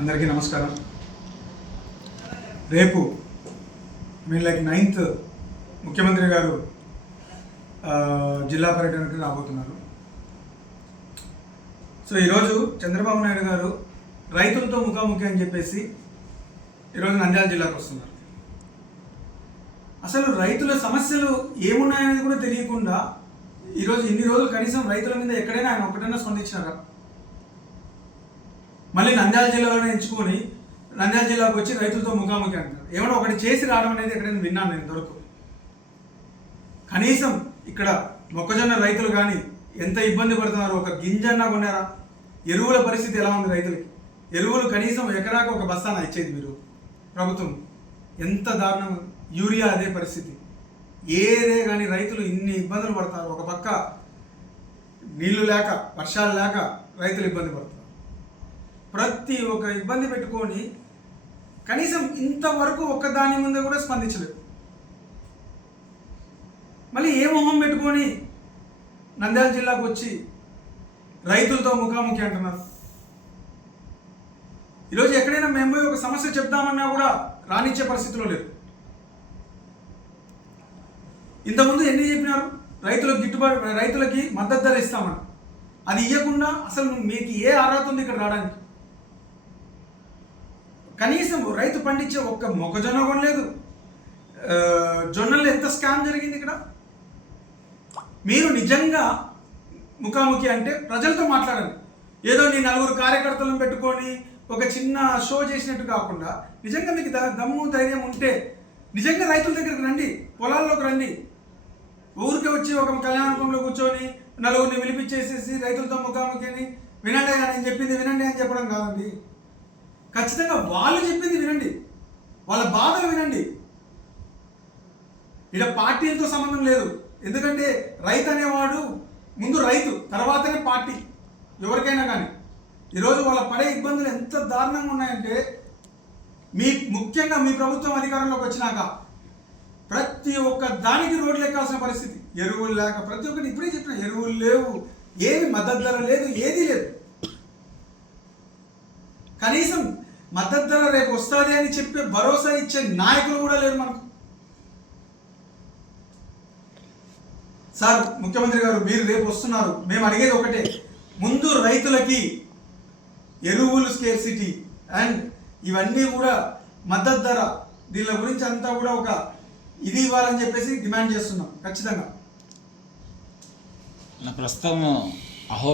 అందరికీ నమస్కారం. రేపు లైక్ 9th ముఖ్యమంత్రి గారు జిల్లా పర్యటనకు రాబోతున్నారు. సో ఈరోజు చంద్రబాబు నాయుడు గారు రైతులతో ముఖాముఖి అని చెప్పేసి ఈరోజు నంద్యాల జిల్లాకు వస్తున్నారు. అసలు రైతుల సమస్యలు ఏమున్నాయనేది కూడా తెలియకుండా ఈరోజు ఇన్ని రోజులు కనీసం రైతుల మీద ఎక్కడైనా ఆయన ఒకటైనా స్పందించినారా? మళ్ళీ నంద్యాల జిల్లాలోనే ఎంచుకొని నంద్యాల జిల్లాకు వచ్చి రైతులతో ముఖాముఖి అంటారు. ఏమైనా ఒకటి చేసి రావడం అనేది ఎక్కడైనా విన్నాను నేను ఇంతవరకు. కనీసం ఇక్కడ మొక్కజొన్న రైతులు కానీ ఎంత ఇబ్బంది పడుతున్నారో, ఒక గింజన్నా కొన్నారా? ఎరువుల పరిస్థితి ఎలా ఉంది రైతులకి? ఎరువులు కనీసం ఎకరాకు ఒక బస్తాన ఇచ్చేది మీరు ప్రభుత్వం. ఎంత దారుణం! యూరియా అదే పరిస్థితి. ఏదే కానీ రైతులు ఇన్ని ఇబ్బందులు పడతారు. ఒక పక్క నీళ్లు లేక, వర్షాలు లేక రైతులు ఇబ్బంది పడతారు. ప్రతి ఒక్క ఇబ్బంది పెట్టుకొని కనీసం ఇంతవరకు ఒక్క దాని ముందు కూడా స్పందించలేదు. మళ్ళీ ఏ మొహం పెట్టుకొని నంద్యాల జిల్లాకు వచ్చి రైతులతో ముఖాముఖి అంటున్నారు. ఈరోజు ఎక్కడైనా మేము పోయి ఒక సమస్య చెప్దామన్నా కూడా రానిచ్చే పరిస్థితిలో లేదు. ఇంతకుముందు ఎన్ని చెప్పినారు? రైతులకు గిట్టుబాటు, రైతులకి మద్దతు ధర ఇస్తామని. అది ఇవ్వకుండా అసలు మీకు ఏ అర్హత ఉంది ఇక్కడ రావడానికి? కనీసం రైతు పండించే ఒక్క మొక్కజొన్న కొనలేదు. జొన్నలు ఎంత స్కామ్ జరిగింది ఇక్కడ. మీరు నిజంగా ముఖాముఖి అంటే ప్రజలతో మాట్లాడండి. ఏదో నీ నలుగురు కార్యకర్తలను పెట్టుకొని ఒక చిన్న షో చేసినట్టు కాకుండా నిజంగా మీకు దమ్ము ధైర్యం ఉంటే నిజంగా రైతుల దగ్గరికి రండి, పొలాల్లోకి రండి. ఊరికే వచ్చి ఒక కళ్యాణంలో కూర్చొని నలుగురిని పిలిపించేసేసి రైతులతో ముఖాముఖి అని వినండి, నేను చెప్పింది వినండి అని చెప్పడం కాదండి. ఖచ్చితంగా వాళ్ళు చెప్పింది వినండి, వాళ్ళ బాధలు వినండి. ఇక్కడ పార్టీలతో సంబంధం లేదు. ఎందుకంటే రైతు అనేవాడు ముందు రైతు, తర్వాతనే పార్టీ ఎవరికైనా కానీ. ఈరోజు వాళ్ళ పడే ఇబ్బందులు ఎంత దారుణంగా ఉన్నాయంటే, ముఖ్యంగా మీ ప్రభుత్వం అధికారంలోకి వచ్చినాక ప్రతి ఒక్క దానికి రోడ్లు ఎక్కాల్సిన పరిస్థితి. ఎరువులు లేక ప్రతి ఒక్కటి ఇప్పుడే చెప్పిన, ఎరువులు లేవు, ఏమి మద్దతు ధర లేదు, ఏదీ లేదు. కనీసం మద్దతు ధర రేపు వస్తుంది అని చెప్పే భరోసా ఇచ్చే నాయకులు కూడా లేరు మనకు. సార్ ముఖ్యమంత్రి గారు, మీరు రేపు వస్తున్నారు, మేము అడిగేది ఒకటే, ముందు రైతులకి ఎరువులు స్కేర్సిటీ అండ్ ఇవన్నీ కూడా మద్దతు ధర, దీని గురించి అంతా కూడా ఒక ఇది ఇవ్వాలని చెప్పేసి డిమాండ్ చేస్తున్నాం ఖచ్చితంగా. ప్రస్తుతం అహోబిలం